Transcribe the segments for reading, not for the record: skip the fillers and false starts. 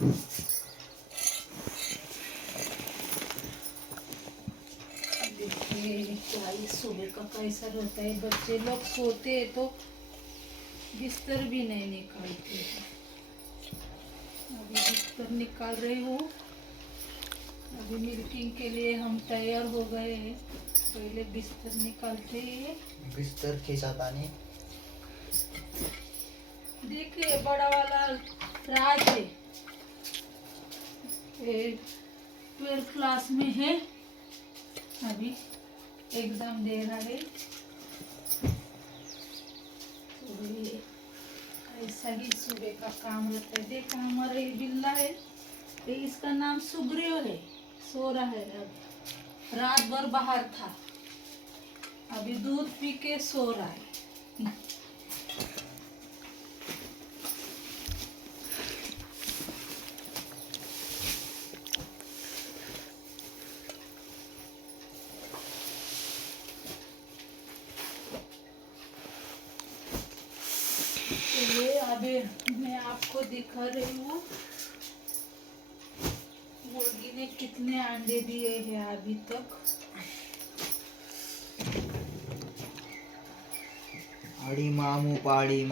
देखिए सुबह का कैसा रहता है, बच्चे लोग सोते हैं तो बिस्तर भी नहीं निकालते हैं। अभी बिस्तर निकाल रही हूँ। अभी मिल्किंग के लिए हम तैयार हो गए हैं। पहले बिस्तर निकालते हैं। बिस्तर खींचा पानी। देखिए बड़ा वाला राज है, 12th क्लास में है, अभी एग्जाम दे रहा है। ऐसा ही सुबह का काम रहता है। देखो हमारा ये बिल्ला है, ये इसका नाम सुग्रीव है, सो रहा है। अब रात भर बाहर था, अभी दूध पी के सो रहा है। तो ये अभी मैं आपको दिखा रही हूँ मुर्गी ने कितने अंडे दिए हैं अभी तक। पाड़ी मामू पूरी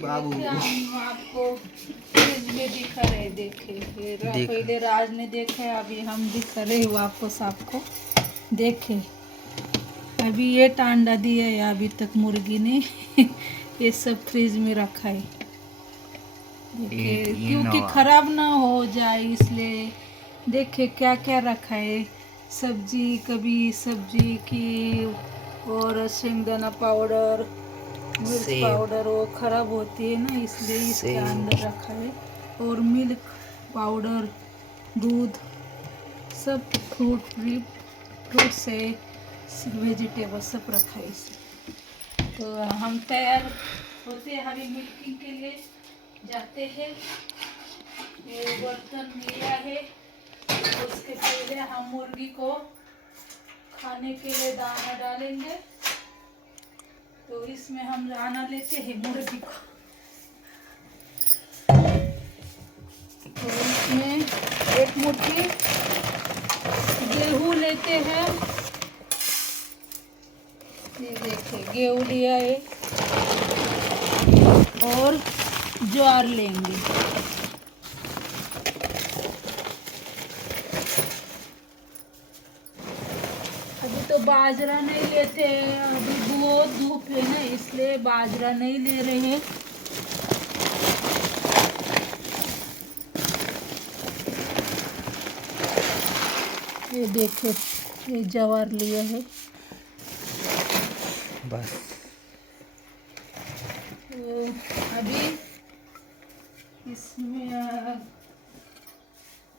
बाबू। हम आपको फ्रिज में दिखा रहे, देखे पहले राज ने देखे, अभी हम दिखा रहे वापस आपको। देखे अभी ये अंडा दिया है अभी तक मुर्गी ने। ये सब फ्रिज में रखा है, देखिए क्योंकि खराब ना हो जाए इसलिए। देखे क्या क्या रखा है, सब्जी, कभी सब्जी की, और शेंगदाना पाउडर, मिर्च पाउडर, वो खराब होती है ना, इसलिए इसके अंदर रखा है। और मिल्क पाउडर, दूध, सब फ्रूट से वेजिटेबल सब रखा है इसमें। तो हम तैयार होते हैं, अभी मिल्किंग के लिए जाते हैं। ये बर्तन लिया है, उसके पहले हम मुर्गी को खाने के लिए दाना डालेंगे। तो इसमें हम दाना लेते हैं मुर्गी को। तो इसमें एक मुट्ठी गेहूं लेते हैं। ये देखिए गेहूं लिया है, और ज्वार लेंगे। अभी तो बाजरा नहीं लेते हैं, अभी बहुत धूप है ना, इसलिए बाजरा नहीं ले रहे हैं। ये देखो ये ज्वार लिया है बस। तो अभी इसमें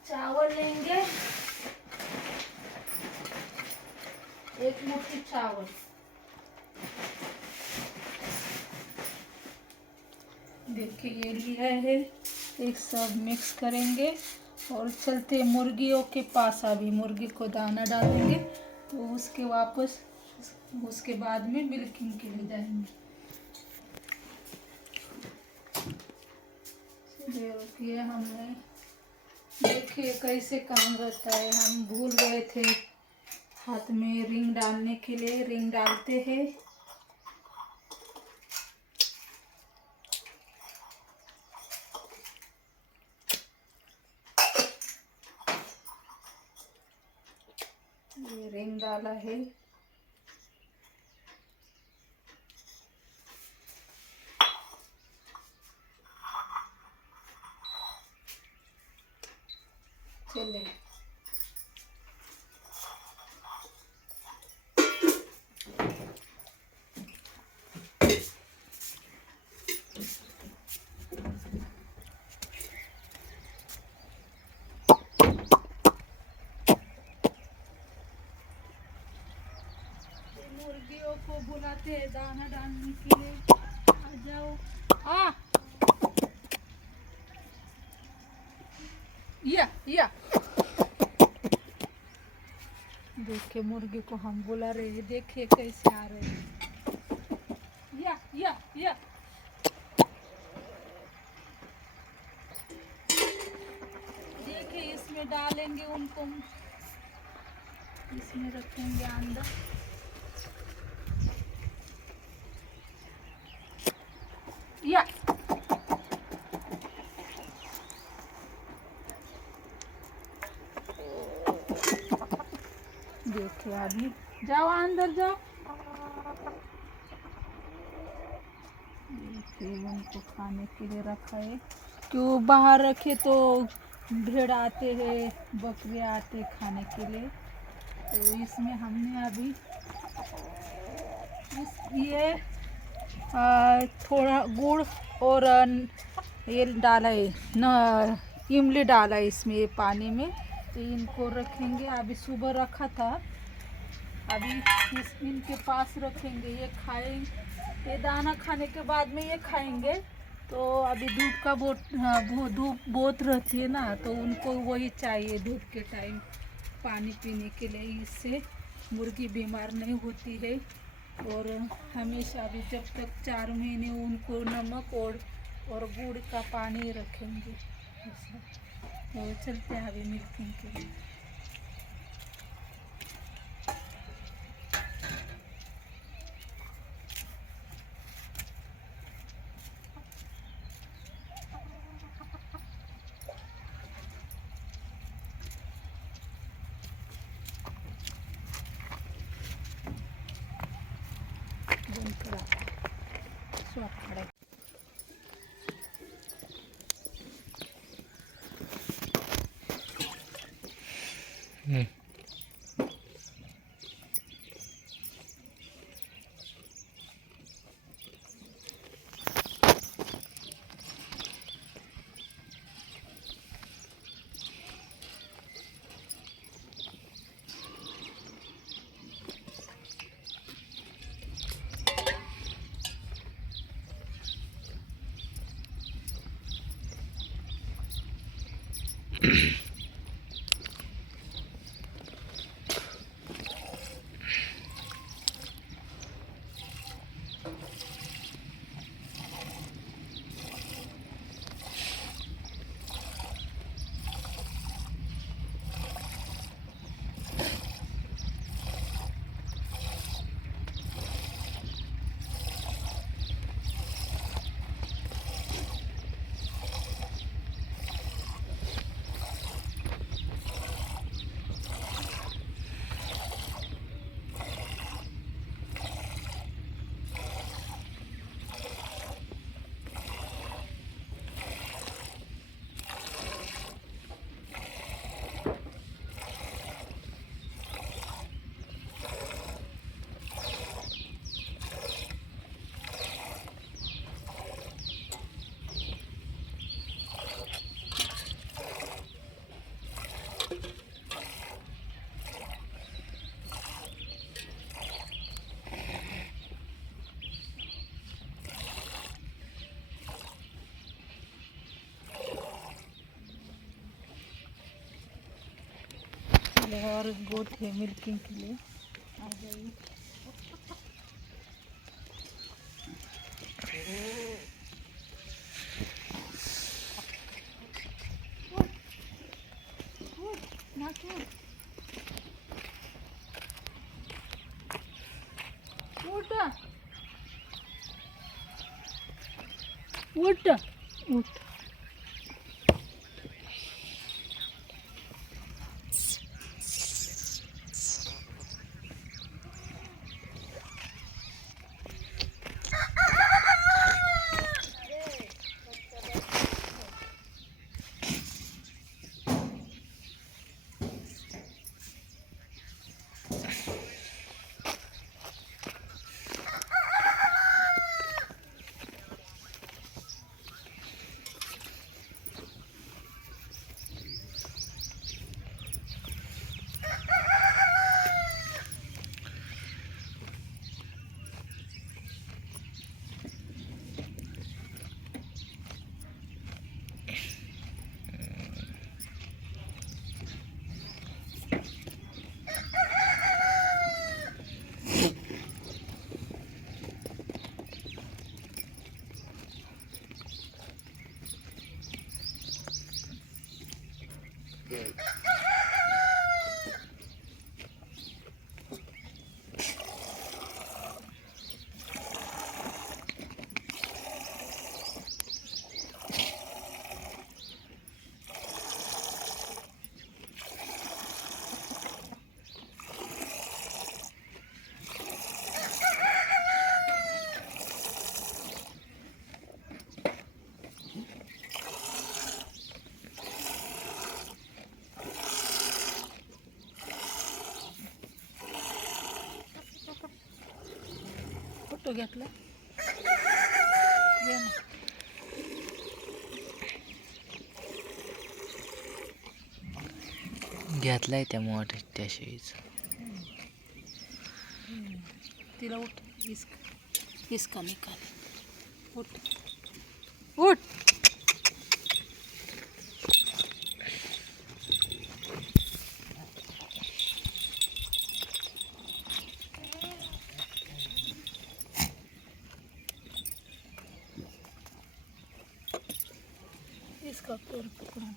चावल लेंगे, एक मुट्ठी चावल। देखिए ये लिया है, एक सब मिक्स करेंगे और चलते मुर्गियों के पास। अभी मुर्गी को दाना डालेंगे, तो उसके बाद में मिल्किंग के लिए जाएंगे। चलिए रुकिए, हमने देखिए कैसे काम रहता है। हम भूल गए थे हाथ में रिंग डालने के लिए, रिंग डालते हैं। ये रिंग डाला है। चले मुर्गियों को बुलाते हैं दाना डालने के लिए। आ जाओ, आ या देखिए मुर्गी को हम बुला रहे हैं, देखिए कैसे आ रहे हैं। या इसमें डालेंगे उनको, इसमें रखेंगे अंदर। या देखिए अभी जाओ अंदर जाओ। देखिए उनको खाने के लिए रखा है, क्यों बाहर रखे तो भेड़ आते हैं, बकरे आते खाने के लिए। तो इसमें हमने अभी ये थोड़ा गुड़ और ये डाला है न, इमली डाला है इसमें, ये पानी में। तो इनको रखेंगे, अभी सुबह रखा था, अभी इनके पास रखेंगे, ये खाएंगे, ये दाना खाने के बाद में ये खाएंगे। तो अभी धूप का धूप बहुत रहती है ना, तो उनको वही चाहिए धूप के टाइम पानी पीने के लिए, इससे मुर्गी बीमार नहीं होती है। और हमेशा अभी जब तक 4 महीने उनको नमक और गुड़ का पानी रखेंगे। तो चलते हैं अभी मिल्किंग के लिए। और गोट है मिल्किंग के लिए, आ जाइए। उठ उठ। फोटो घेतला घे ना. घेतलाय त्या मोठ्या शेळीचा. तिला उठ इसका निकाल उठ उठ. इसका पैर पकड़ना.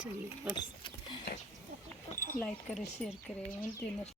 चलिए बस लाइक करें शेयर करें मिलते हैं